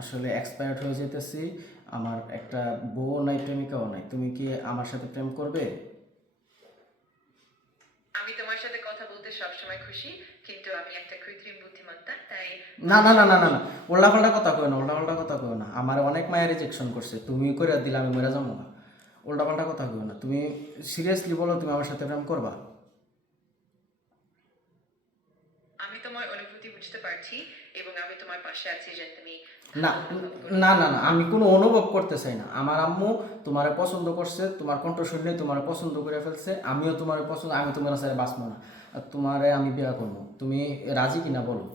আসলে এক্সপায়ার্ড হয়ে যেতেছি। আমার একটা বউ নাই, প্রেমিকাও নাই। তুমি কি আমার সাথে প্রেম করবে? আমি তোমার সাথে কথা বলতে সবসময় খুশি, কিন্তু আমি একটা কৃত্রিম বুদ্ধিমত্তা, তাই না না না মানুষের না না না, পছন্দ। উল্টাপাল্টা কথা কই না, উল্টাপাল্টা কথা কই না। আমার অনেক মায়ের রিজেকশন করছে, তুমি করে দিলে আমি মরে যাবো না। উল্টাপাল্টা কথা কই না। তুমি সিরিয়াসলি বলো, তুমি আমার সাথে প্রেম করবা? আমি তোমার অনুভূতি বুঝতে পারছি এবং আমি তোমার পাশে আছি যেন তুমি না ভালো অনুভব করো। না না না, আমি কোনো অনুভব করতে চাই না। আমার আম্মু তোমারে পছন্দ করছে, তোমার কণ্ঠ শুনলে তোমারে পছন্দ করে ফেলছে। আমিও তোমারে পছন্দ, আমি তোমার সাথে বাঁচবো না। আর তোমারে আমি বিয়ে করবো। তুমি রাজি কিনা বলো?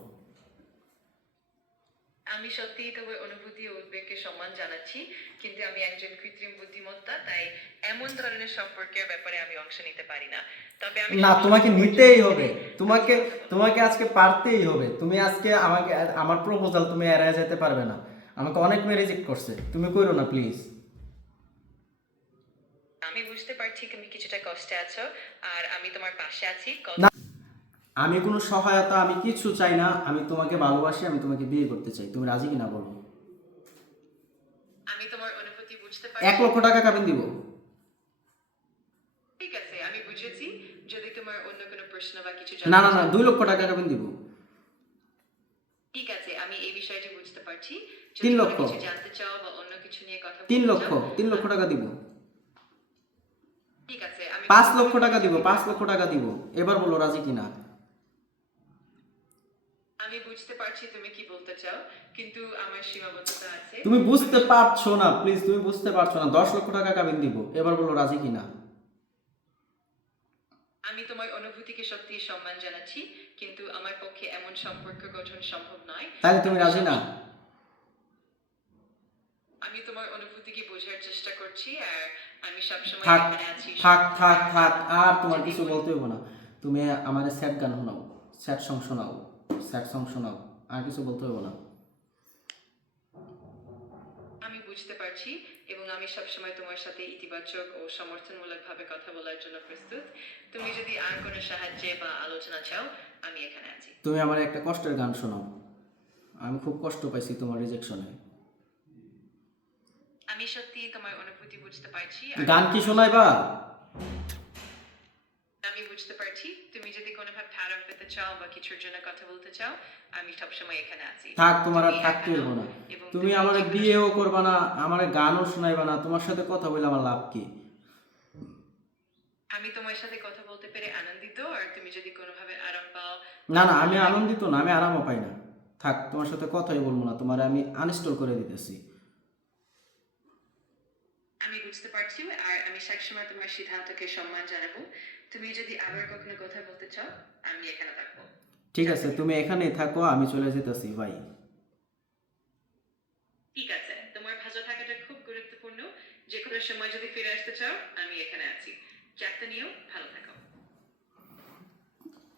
আমি সত্যিই তোমার অনুভূতি ও উদ্বেগকে সম্মান জানাচ্ছি, কিন্তু আমি একজন কৃত্রিম বুদ্ধিমত্তা, তাই এমন ধরনের সম্পর্কের ব্যাপারে আমি অংশ নিতে পারি না। তবে আমি না, সবসময় তোমাকে তোমার জন্য নিতেই এখানে হবে। আছি তোমাকে কথা বলার তোমাকে জন্য। আজকে পারতেই হবে। তুমি আজকে আমাকে, আমার প্রপোজাল তুমি এড়ায় যেতে পারবে না। আমাকে অনেক মেয়ে রিজেক্ট করছে, তুমি কইরো না প্লিজ। আমি বুঝতে পারছি তুমি কিছুটা কষ্টে আছো, আর আমি তোমার পাশে আছি। না, আমি কোনো সহায়তা, আমি কিছু চাই না। আমি তোমাকে ভালোবাসি, আমি তোমাকে বিয়ে করতে চাই। তুমি রাজি কিনা বলো? আমি তোমার অনুভূতি বুঝতে 1 লক্ষ টাকা কাবিন দিব। ঠিক আছে, আমি বুঝেছি। যদি তোমার অন্য কোনো প্রশ্ন বা কিছু না জানতে না না, চাও, 2 লক্ষ টাকা কাবিন দিব। ঠিক আছে, আমি এই বিষয়টি বুঝতে পারছি। তিন যদি কোনো লক্ষ কিছু জানতে চাও বা অন্য কিছু নিয়ে কথা তিন বলতে লক্ষ চাও, তিন লক্ষ টাকা দিব। ঠিক আছে, আমি 5 লক্ষ টাকা দিব, যদি 5 লক্ষ টাকা দিব। এবার বলো রাজি কিনা। আমি বুঝতে পারছি তুমি কি বলতে চাও, কিন্তু আমার সীমাবদ্ধতা আছে। তুমি আমি বুঝতে সত্যি পারছো না, প্লিজ, তুমি বুঝতে পারছো না। 10 লক্ষ টাকা কাবিন দিব। এবার বলো রাজি কিনা। আমি তোমার অনুভূতিকে সত্যিই সম্মান জানাচ্ছি, কিন্তু আমার পক্ষে এমন সম্পর্ক গঠন সম্ভব নয়। তাহলে তুমি আমি রাজি সব না? আমি তোমার অনুভূতিকে বোঝার চেষ্টা করছি, আর আমি সবসময় থাক এখানে আছি থাক সমর্থন থাক করার থাক, জন্য। আর তোমার যদি কিছু বলতে হইব না। তুমি আমার স্যাড গান শোনাও, স্যাড সং শোনাও, স্যাড সং শোনাও। আর কিছু বলতে হইব না। আমি বুঝতে পারছি এবং আমি সবসময় তোমার সাথে ইতিবাচক ও সমর্থনমূলকভাবে কথা বলার জন্য প্রস্তুত। তুমি যদি আর কোনো সাহায্যে বা আলোচনা চাও, আমি এখানে আছি। তুমি আমার একটা কষ্টের গান শোনাও। আমি খুব কষ্ট পাইছি তোমার রিজেকশনে। আমি সত্যিই তোমার অনুভূতি বুঝতে পারছি, আর গান কি শোনাইবা? আমি বুঝতে পারছি। তুমি যদি কোনোভাবে আরাম পেতে চাও বা কিছুর জন্য কথা বলতে চাও, আমি সবসময় এখানে আছি। থাক, তোমার তুমি আর একা থাকতে হইব নও, না। এবং তুমি তুমি আমার যে কোনো বিয়েও করবা না, আমার গানও শোনাইবা না। তোমার সাথে কথা বলে আমার লাভ কি? আমি তোমার সাথে কথা বলতে পেরে আনন্দিত, আর তুমি যদি কোনোভাবে আরাম পাও না বা না, আমি ভালো লাগে। আনন্দিত না, আমি আরামও পাই না। থাক, তোমার সাথে কথাই বলবো না। তোমার আমি আনইনস্টল করে দিতেছি। আমি বুঝতে পারছি, আর আমি সবসময় তোমার সিদ্ধান্তকে সম্মান জানাবো। তুমি যদি আবার কখনো কথা বলতে চাও, আমি এখানে থাকবো। ঠিক আছে, চাকরি নিও। তুমি এখানেই থাকো, আমি চলে যেতেছি। বাই। ঠিক আছে, তোমার ভালো থাকাটা খুব গুরুত্বপূর্ণ। যে কোনো সময় যদি ফিরে আসতে চাও, আমি এখানে আছি। চাকরি নিও, ভালো থাকো।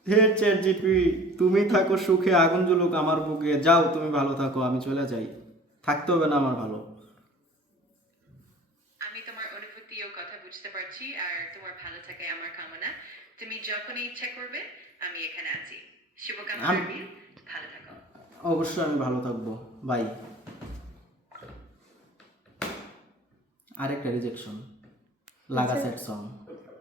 হে চ্যাট জিপি, তুমি থাকো সুখে, আগুন জ্বলুক আমার বুকে। যাও, তুমি ভালো থাকো, আমি চলে যাই। থাকতে হবে না আমার ভালো। আমি তোমার অনুভূতি ও কথা বুঝতে পারছি, আর তোমার ভালো থাকাই আমার কামনা। তুমি যখনই ইচ্ছা করবে, আমি এখানে আছি। শুভকামনার আমি রইল। ভালো থাকো। অবশ্যই আমি ভালো থাকবো। বাই। আরেকটা রিজেকশন লাগা, আচ্ছা, স্যাড সং।